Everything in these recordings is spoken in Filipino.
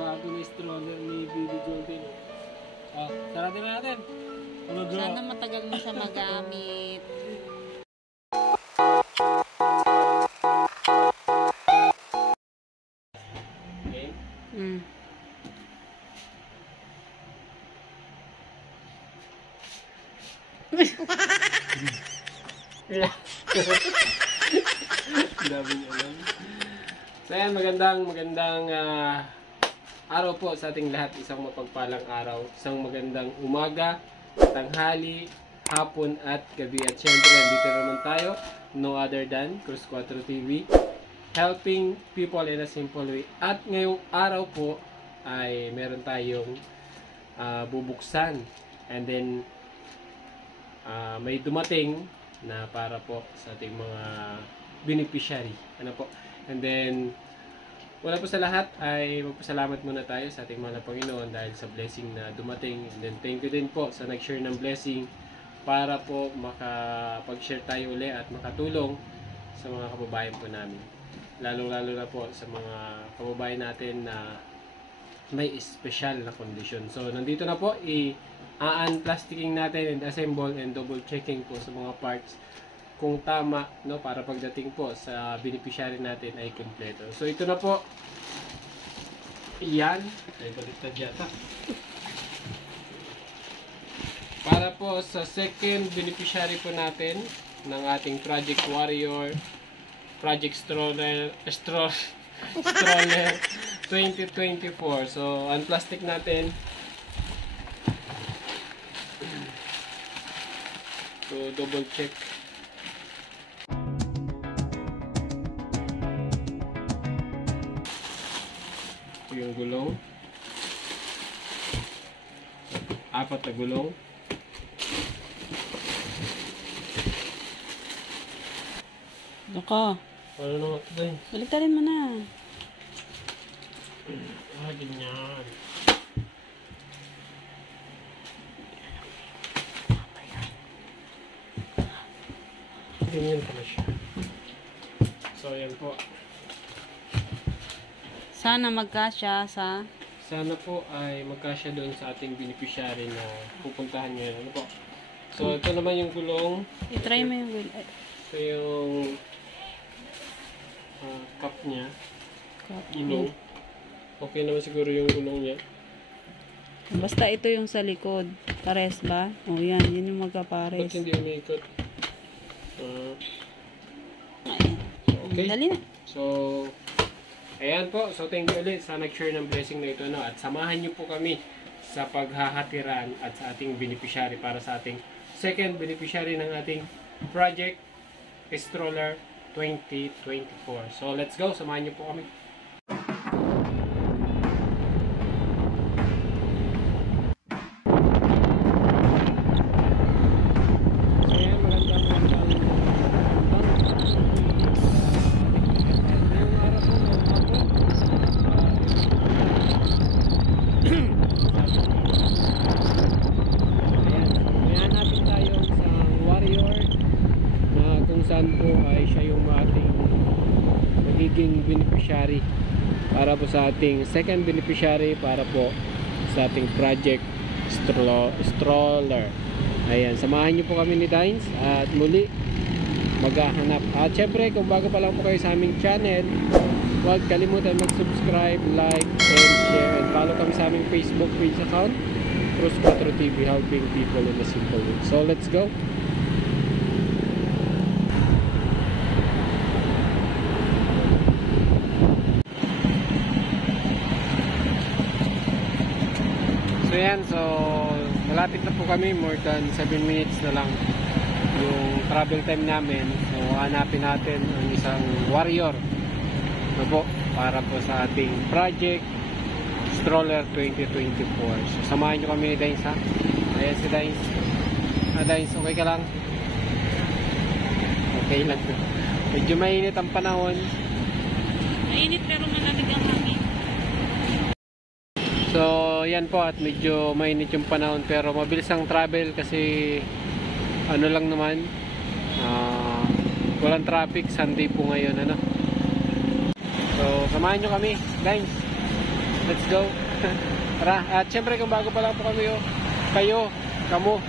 Sarado na stroller ni Bibi Jordan. Sarado na natin. Sana matagal mo siya magamit. Okay. Dami niya alam. So yan, magandang araw po sa ating lahat. Isang mapagpalang araw. Isang magandang umaga, tanghali, hapon at gabi. At syempre, dito naman tayo. No other than Cruz 4 TV. Helping people in a simple way. At ngayong araw po ay meron tayong bubuksan. And then, may dumating na para po sa ating mga beneficiary. Ano po? And then, wala po sa lahat ay magpasalamat muna tayo sa ating mga Panginoon dahil sa blessing na dumating. And then, thank you din po sa nag-share ng blessing para po makapag-share tayo uli at makatulong sa mga kababayan po namin. Lalo-lalo na po sa mga kababayan natin na may special na kondisyon. So, nandito na po, i-unplasticking natin and assemble and double checking po sa mga parts kung tama, no, para pagdating po sa beneficiary natin ay kompleto. So, ito na po. Iyan. Ay, baliktad yata. Para po sa second beneficiary po natin ng ating Project Warrior, Project Stroller 2024. So, unplastic natin. So, double check. Ito yung gulong. 4 na gulong. Doko. Ano na ito eh? Baliktarin mo na. Ganyan. Ganyan pala siya. So, yan po. Sana magkasya sa... Sana po ay magkasya doon sa ating beneficiary na pupuntahan nyo. Ano po? So, ito naman yung gulong. I-try mo yung wheel. Ito yung cup niya. Gulong. Okay naman siguro yung gulong niya. Basta ito yung sa likod. Pares ba? O yan, yun yung magkapares. Ba't hindi umiikot? Okay. Dali na. So, ayan po. So, thank you ulit sa nag-share ng blessing na ito. No? At samahan niyo po kami sa paghahatiran at sa ating beneficiary para sa ating second beneficiary ng ating Project Stroller 2024. So, let's go. Samahan niyo po kami. Beneficiary para po sa ating second beneficiary para po sa ating Project Stroller. Ayan, samahan niyo po kami ni Dines at muli maghahanap. At syempre, kung bago pa lang po kayo sa aming channel, huwag kalimutan mag-subscribe, like, and share, and follow kami sa aming Facebook page account, Cruz 4 TV, helping people in a simple way. So, let's go! So yan, so malapit na po kami, more than 7 minutes na lang yung travel time namin. So hanapin natin ang isang warrior na po para po sa ating Project Stroller 2024. So samahan nyo kami ni Dines, ha. Ayan si Dines. Dines, okay ka lang? Okay lang. Medyo mainit ang panahon. Mainit pero malamig ang hangin. So, yan po, at medyo mainit yung panahon pero mabilis ang travel kasi ano lang naman, walang traffic, Sunday po ngayon, ano. So, samahan nyo kami, guys. Let's go. Tara. At syempre kung bago pa lang po kami, kamo.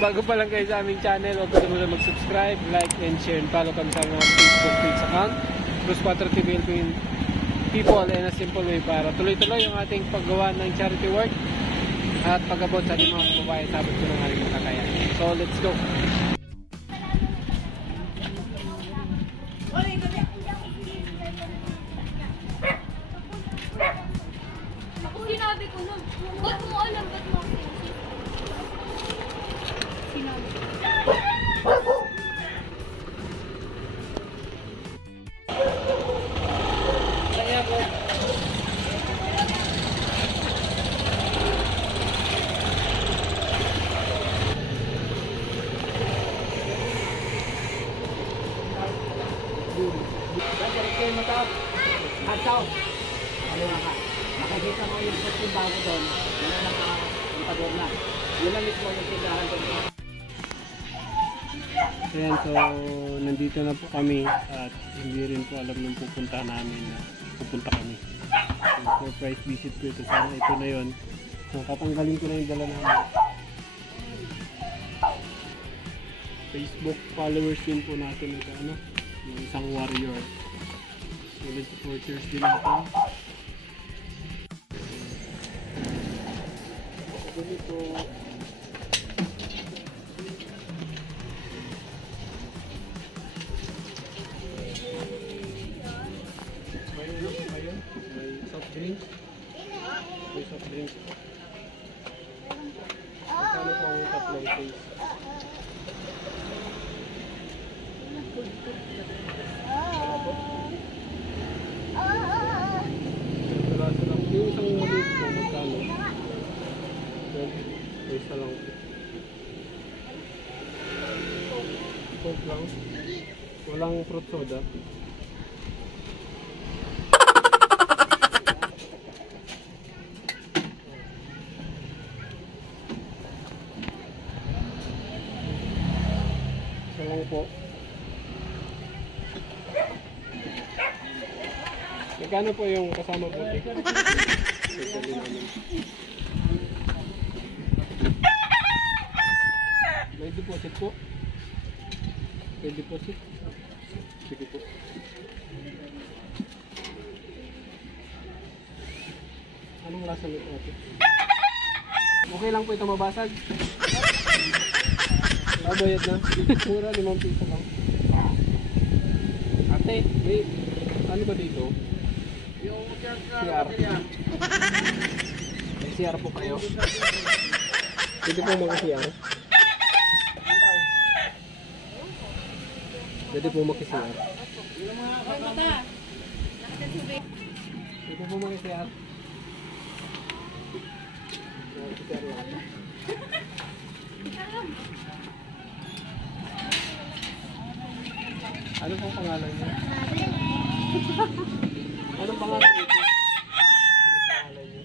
Bago pa lang kayo sa aming channel, huwag kalimutan mag-subscribe, like, and share, and follow kami sa mga Facebook page account, Cruz 4 TV Philippine People, and a simple way para tuloy-tuloy yung ating paggawa ng charity work at pag-abot sa ating mga kababayan sa abot ko ng ating makakaya. So, let's go! Ako sinabi ko nun. Ba't mo alam? Ba't mo ako sinabi? Kaya po. Ano nga ka? Makikita mo yung bago doon. Yun ang nakapagod na. Yun ang mismo yung tindahan doon. Ayan, so nandito na po kami at hindi rin po alam nung pupunta namin na pupunta kami. So, surprise visit ko ito. Sana ito na yun. So tatanggalin ko na yung dala namin. Facebook followers din po natin ito, ano? Yung isang warrior. Solid supporters din natin. Ganito. May soft drinks. May soft drinks. Magkano po ang tatlong case? Wala po? Sarado lang. Yung isang maliit po, magkano? Yan. May isa lang po. Coke lang. Walang fruit soda. Isa lang po. Magkano po yung kasama po? May deposit po? May deposit? Sige po. Anong lasa nito ate? Okay lang po ito mabasag? Bayad na. Mura, 5 piso lang. Ate, wait. Ano ba dito? CR. May CR po kayo? Pwede po maki-CR? Pwede po maki-CR? Pwede po maki-CR? CR lang. Ano pong pangalan niyo? Anong pangalan niyo? Anong pangalan niyo?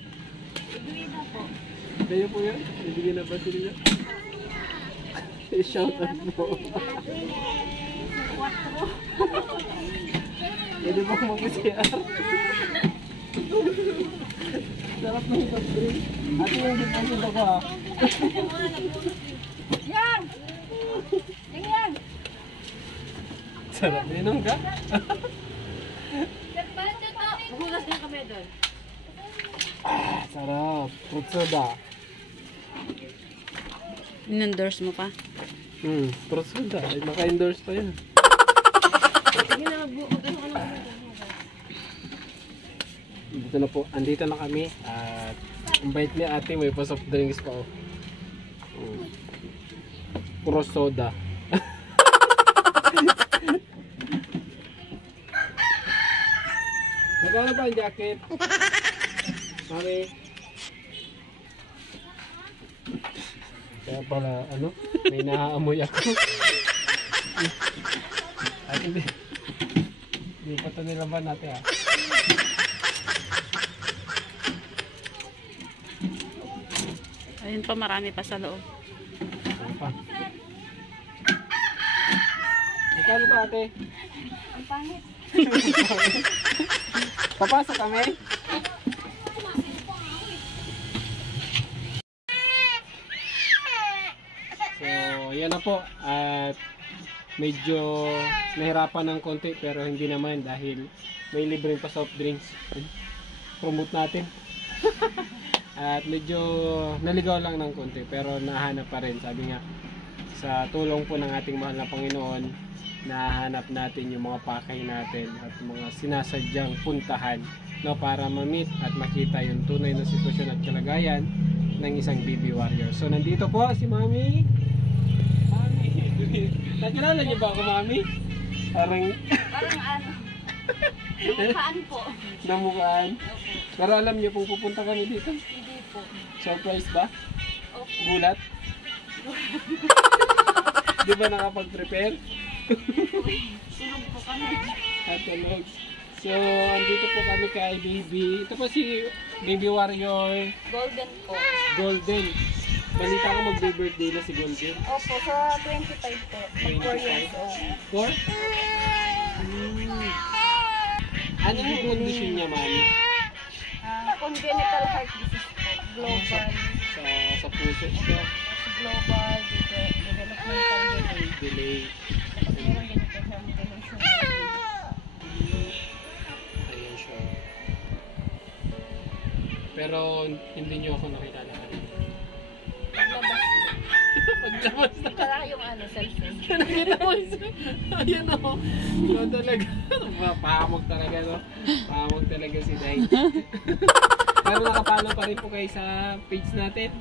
Edwina po. Kayo po yan? Ibigyan na ba sila? Shout out po. Pwede po mag-CR. Sarap ng soft drink. Ate yung deposit ako ha. Yan! Yan! Sarap. Inom ka? Magulas din kami doon. Sarap. Fruit soda. In-endorse mo pa? Fruit soda. Ay, naka-endorse pa yan. Dito na po. Andito na kami. At ang bait ni ate, may pa soft drinks pa. Puro soda. Magkano ba ang jacket? Mami? Kaya pala, ano? May naaamoy ako. At hindi. Hindi pa ito nilaban natin ha. Ayun pa, marami pa sa loob. Ano pa? Magkano ba ate? Ang pangit. Papasok kami? So, yan na po. At medyo nahirapan ng konti pero hindi naman dahil may libreng pa soft drinks. Promote natin. At medyo naligaw lang ng konti pero nahanap pa rin. Sabi nga, sa tulong po ng ating mahal na Panginoon, nahanap natin yung mga pakay natin at mga sinasadyang puntahan, no, para ma-meet at makita yung tunay na sitwasyon at kalagayan ng isang baby warrior. So nandito po si Mami. Mami. Nakilala niyo ba ako, Mami? Parang ano? Namukhaan po. namukhaan. Pero alam niyo kung pupunta kami dito. Hindi po. Surprise ba? Opo. Gulat? Di ba nakapag-prepare? Tulog po kami. At tulog. So, andito po kami kay Baby. Ito po si Baby Warrior Golden po. Golden. Balita ko mag-birthday na si Golden. Opo, sa 25 po. 4 years old. 4? Ano yung condition niya, Mami? Congenital heart disease po. Global. Sa puso siya. Global developmental delay. Delay. Tapos meron din po siyang delusion. Ayun siya. Pero hindi niyo ako nakilala kanina. Paglabas. Paglabas na. Saka yung cellphone. Nakita mo isa. Ayan o. Ikaw talaga. Pahamog talaga, no? Pahamog talaga si Day. Pero nakapalo pa rin po kayo sa page natin.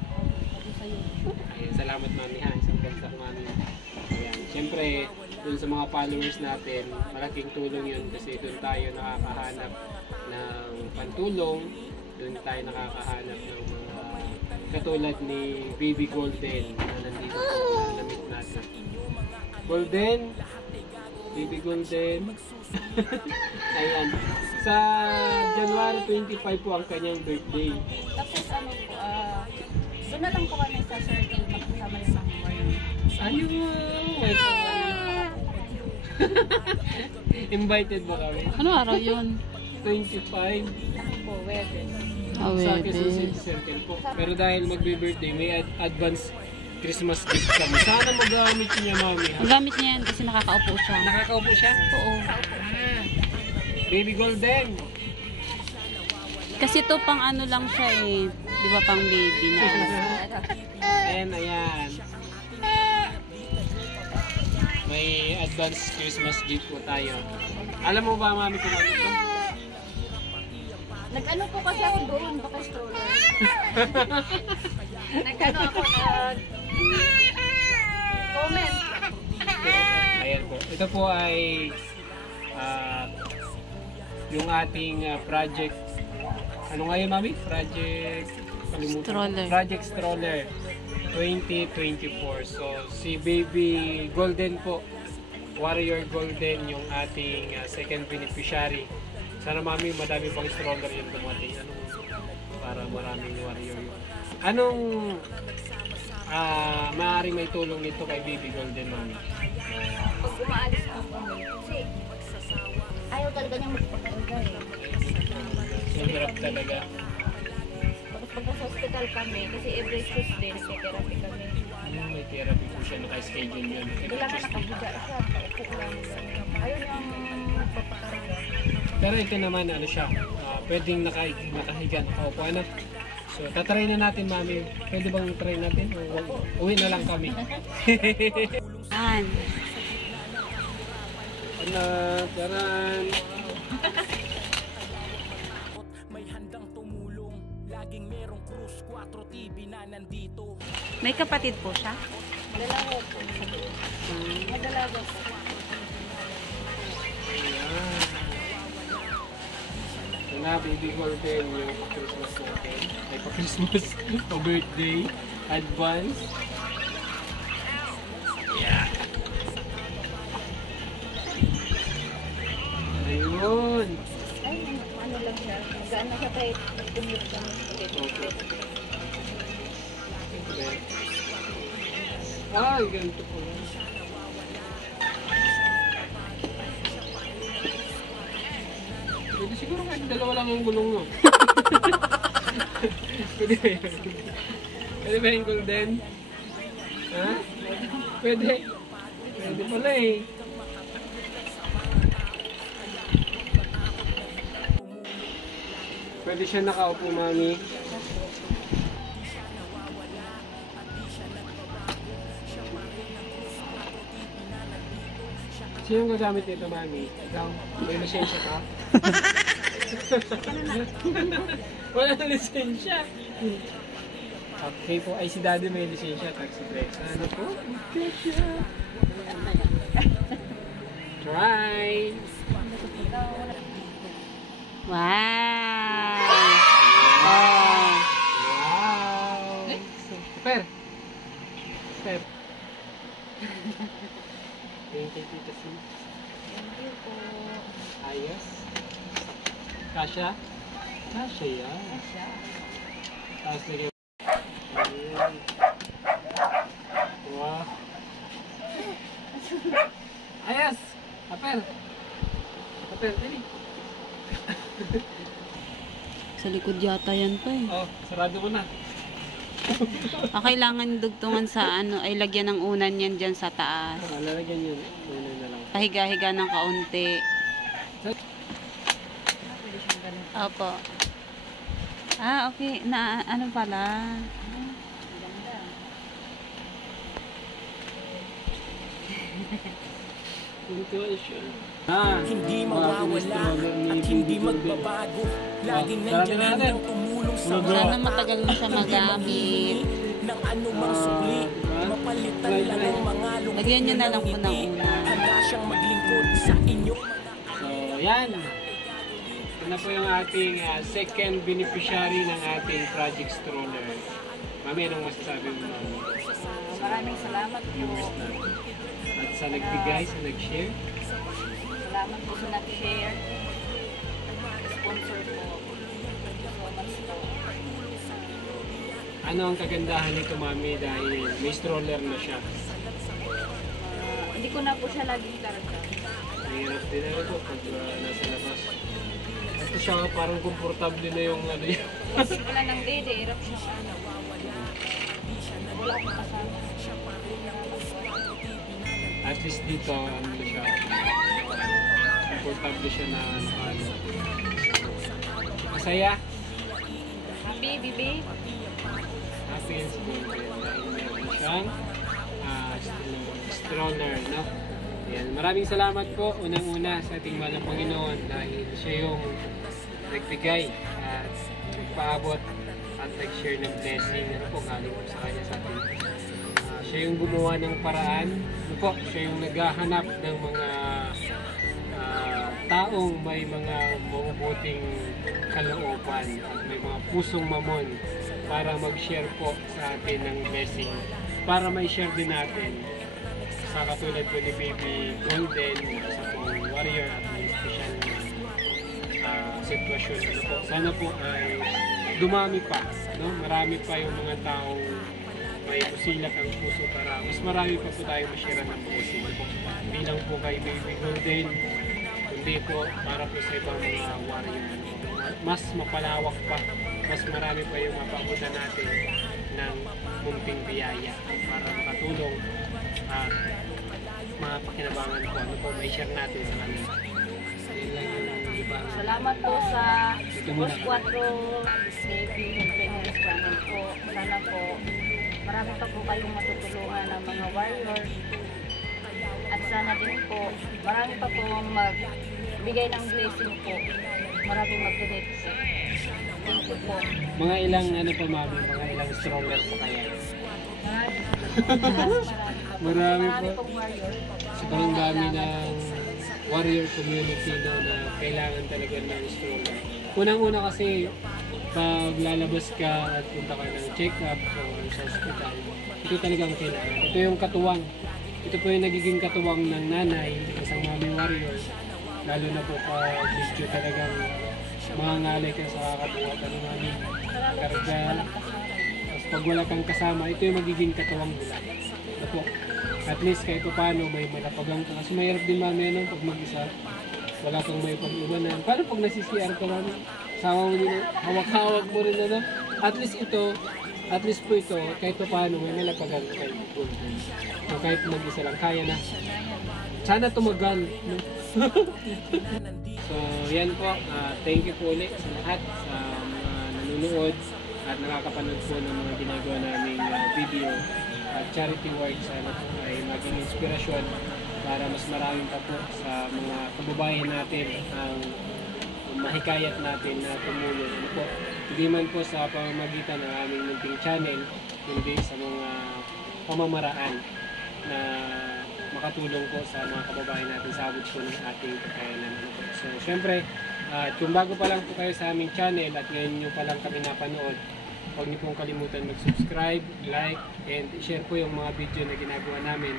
Ayun, salamat Mami ha. Isang bagsak Mami. Ayan. Siyempre, dun sa mga followers natin, malaking tulong yun kasi dun tayo nakakahanap ng pantulong. Dun tayo nakakahanap ng mga katulad ni Baby Golden na nandito po na na-meet natin. Golden, Baby Golden. Ayan. Sa January 25 po ang kanyang birthday. Tapos ano po, doon na lang po kami sa circle magkasama yung mga warrior. Ayun! Invited ba kami? Ano araw yun? 25 Ako po, Webes. sa Quezon City Circle po. Pero dahil magbe-birthday, may advance Christmas gift kami. Sana magamit niya, Mami. Ang gamit niya yan kasi nakakaupo siya. Nakakaupo siya? Oo. Baby Golden. Kasi to pang ano lang siya eh. Di ba pang baby na. Ayan. May advance Christmas gift po tayo. Alam mo ba, Mami, kung ano ito? Nag-ano po kasi ako doon, baka stroller. Nag-ano ako, comment. Ayan po. Ito po ay yung ating project. Ano nga yun, Mami? Stroller. Project Stroller 2024. So, si Baby Golden po, Warrior Golden, yung ating second beneficiary. Sana, Mami, madami pang stroller yung dumating. Para maraming warrior yun. Anong maaaring may tulong nito kay Baby Golden, Mami? Pag umaalis ako kami, kasi ayaw talaga niyang magpapalga eh. Hirap talaga. Tapos pagka sa hospital kami, kasi every Tuesday nagpe-therapy kami. May therapy po siya, naka-schedule yun. Kailangan nakahiga siya, paupo lang. Ayaw niyang magpapakarga. Pero ito naman, ano siya, pwedeng nakahiga, nakaupo, anak. So, tatry na natin, Mami. Pwede bang try natin? Uwi na lang kami. Yan. Anak, taran. May handang tumulong, laging merong Cruz 4 TV na nandito. May kapatid po siya? Dalawa po sa doon. Madalaga po. Ayan. Ito na, Baby Golden, yung Christmas natin. Ay, pa-Christmas, pa-birthday, advance. Yeah. Ayun. Ay, ano lang siya. Magaan na siya kahit commute kami. Ay, ganito po. Pwede siguro kahit dalawa lang yung gulong mo. Pwede ba yun? Pwede ba yung golden? Ha? Pwede. Pwede pala eh. Pwede siya nakaupo, mami. Sino ang gagamit nito, mami? Ikaw? May lisensya ka? Wala na lisensya. Okay po. Ay, si daddy may lisensya. Taxi driver. Ano po? Lisensya. Try! Wow! Oh. Wow! Super! Super! Thank you, Tita C. Thank you po. Ayos. Kasha? Kasha yan. Siya. Tapos lagyan. Ayan. Wow. Ayos! Apel! Apel, dali. Sa likod yata yan pa eh. Oh, sarado ko na. Kailangan dugtungan sa ano, ay lagyan ng unan yan dyan sa taas. Lalagyan yun. Una na lang. Pahiga-higa ng kaunti. Opo. Ah, okay. Na, ano pala? Ito siya. Hindi mawawala at hindi magbabago. Laging nandyan handang tumulong sa Sana matagal na siya magamit. ng anumang sukli. Mapalitan lang ang mga lungkot. Lagyan niyo na lang po ng unan. Handa siyang maglingkod sa inyong So, yan. Ito na po yung ating second beneficiary ng ating project stroller. Mami, anong masasabi mo, Mami? Maraming salamat po. Viewers na. At sa nagbigay, sa nag-share. Salamat po sa nag-share. Sponsor po. Thank you so much po. Ano ang kagandahan nito, Mami, dahil may stroller na siya? Hindi ko na po siya laging karga. Mahirap din na ito pag nasa labas. Ito siya, parang komportable na yung ano yun. Kasi wala ng dede, hirap siya siya. Wala akong kasama. At least dito, ano na siya, komportable siya na ano. Masaya? Happy, bibi? Happy and spirited dahil meron siyang stroller, no? Yan. Maraming salamat po unang-una sa ating mahal na Panginoon dahil siya yung nagbigay at nagpaabot at nag-share ng blessing. Ano po, galing po sa kanya sa atin. Siya yung gumawa ng paraan. Ano po, siya yung naghahanap ng mga taong may mga mabubuting kalooban at may mga pusong mamon para mag-share po sa atin ng blessing. Para may share din natin sa katulad po ni Baby Golden, sa pong warrior at may special sitwasyon. Ano po, sana po ay dumami pa, no? Marami pa yung mga taong may pusilak ang puso para mas marami pa po tayo ma-share ng blessing po. Bilang po kay Baby Golden, kundi po para po sa ibang mga warrior. Mas mapalawak pa, mas marami pa yung mapaabutan natin ng munting biyaya para makatulong at mga pakinabangan po. Ano po, may share natin sa kanila. Yun lang yung iba. Salamat po sa Boss 4 Baby Entrepreneurs Channel po. Sana po marami pa po kayong matutulungan ng mga warrior. At sana din po marami pa po magbigay ng blessing po. Marami mag-donate po. Thank you po. Mga ilang ano pa, Mami, mga ilang stroller po kaya. Marami po. Pong warrior. Sobrang dami ng warrior community na kailangan talaga ng stroller. Unang-una kasi pag lalabas ka at punta ka ng check-up o sa hospital, ito talagang kailangan. Ito yung katuwang. Ito po yung nagiging katuwang ng nanay, isang mami warrior. Lalo na po pag medyo talagang mangangalay ka sa katuwang ng mami. Karga. Tapos pag wala kang kasama, ito yung magiging katuwang nila. Ito po. At least kahit paano may malapagang ka. Kasi mahirap din mami pag mag-isa. wala kang may pag-iwanan. Paano pag nasi-CR ka man, sama mo din, hawak-hawak mo rin na. At least po ito, kahit pa paano, may nalapagan kayo. So kahit mag-isa lang, kaya na. Sana tumagal. No? So yan po, thank you po ulit sa lahat, sa mga nanonood at nakakapanood po ng mga ginagawa naming video at charity work. Sana po ay maging inspirasyon para mas maraming pa po sa mga kababayan natin ang mahikayat natin na tumulong. Ano po, hindi man po sa pamamagitan ng aming munting channel, hindi sa mga pamamaraan na makatulong po sa mga kababayan natin sa abot po ng ating kakayanan. Ano po. So, syempre, kung bago pa lang po kayo sa aming channel at ngayon nyo pa lang kami napanood, huwag niyo pong kalimutan mag-subscribe, like, and share po yung mga video na ginagawa namin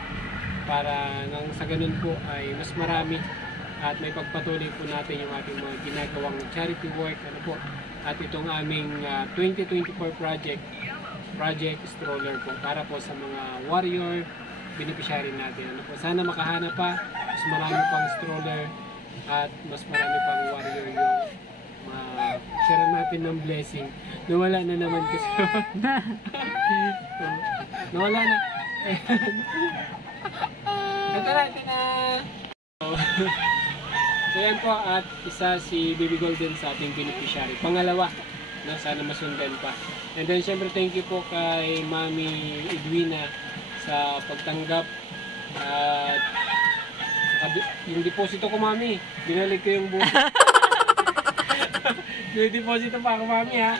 para nang sa ganun po ay mas marami at may pagpatuloy po natin yung ating mga ginagawang charity work. Ano po, at itong aming 2024 project stroller po para po sa mga warrior beneficiary natin. Ano po, sana makahanap pa mas marami pang stroller at mas marami pang warrior yung share natin ng blessing. Nawala na naman kasi. Nawala na. Ito na. So yan po, at isa si Baby Golden sa ating beneficiary. Pangalawa, na sana masundan pa. And then syempre thank you po kay Mami Edwina sa pagtanggap at yung deposito ko, Mami. Binalik ko yung buhay. Yung deposito pa ako, Mami, ha.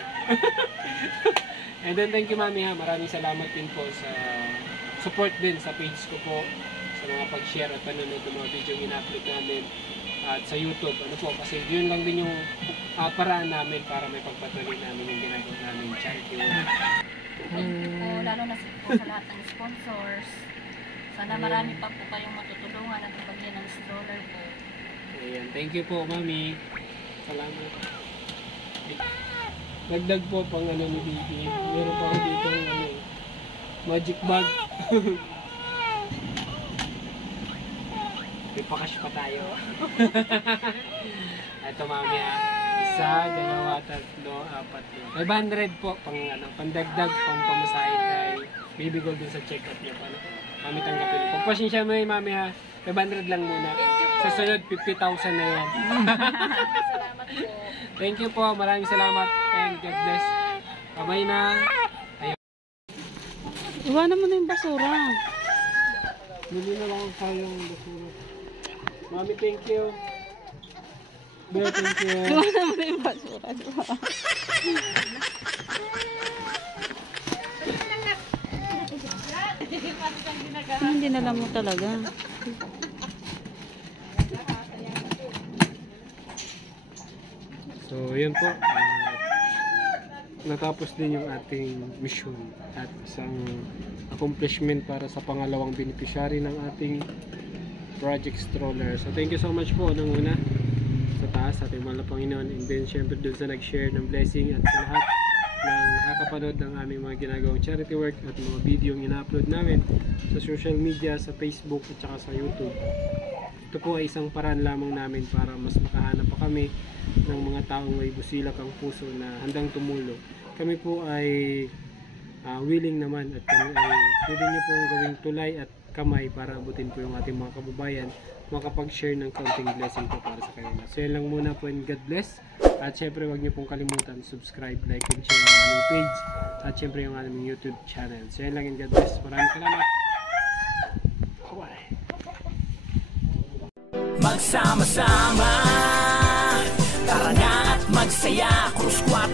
And then thank you, Mami, ha. Maraming salamat din po sa support din sa page ko po, sa mga pag-share at panonood ng mga video yung in-upload namin at sa YouTube. Ano po, kasi yun lang din yung paraan namin para may pagpatuloy namin yung ginagawa namin charity work. Thank you po, lalo na po sa lahat ng sponsors. Sana marami pa po kayong matutulungan at mabagyan ng stroller po. Ayan, thank you po, Mami. Salamat. Dagdag po pang ano ni Bibi. Meron pa ako dito magic bag. May pakash pa tayo. Ito, Mami, ha. Isa, dalawa, tatlo, apat. 500 po pang pandagdag, pang pamasahe kay Baby Golden sa check-up niya. Ano po? Mami, tanggapin. Pagpasensya mo yun, Mami, ha. 500 lang muna. Sa sunod, 50,000 na yan. Salamat po. Thank you po. Maraming salamat. And God bless. Kamay na. Ayun. Iwanan mo na yung basura. Bili na lang tayong basura. Mami, thank you. Bel, thank you. Iwanan mo na yung basura. Hindi na lang mo talaga. So, yun po. Natapos din yung ating mission at isang accomplishment para sa pangalawang beneficiary ng ating project stroller. So, thank you so much po nang una sa taas, sa ating mahal na Panginoon, and then syempre dun sa nag-share ng blessing at sa lahat ng nakakapanood ng aming mga ginagawang charity work at mga video yung ina-upload namin sa social media, sa Facebook at saka sa YouTube. Ito po ay isang paraan lamang namin para mas makahanap pa kami ng mga taong may busilak ang puso na handang tumulong. Kami po ay willing naman at kami ay pwede nyo pong gawing tulay at kamay para abutin po yung ating mga kababayan makapag-share ng kaunting blessing po para sa kanila. So yan lang muna po, and God bless. At syempre huwag nyo pong kalimutan subscribe, like, and share ang aming page at syempre yung aming YouTube channel. So yan lang, and God bless. Maraming salamat. Bye. Magsama-sama, tara na at magsaya. Cruz 4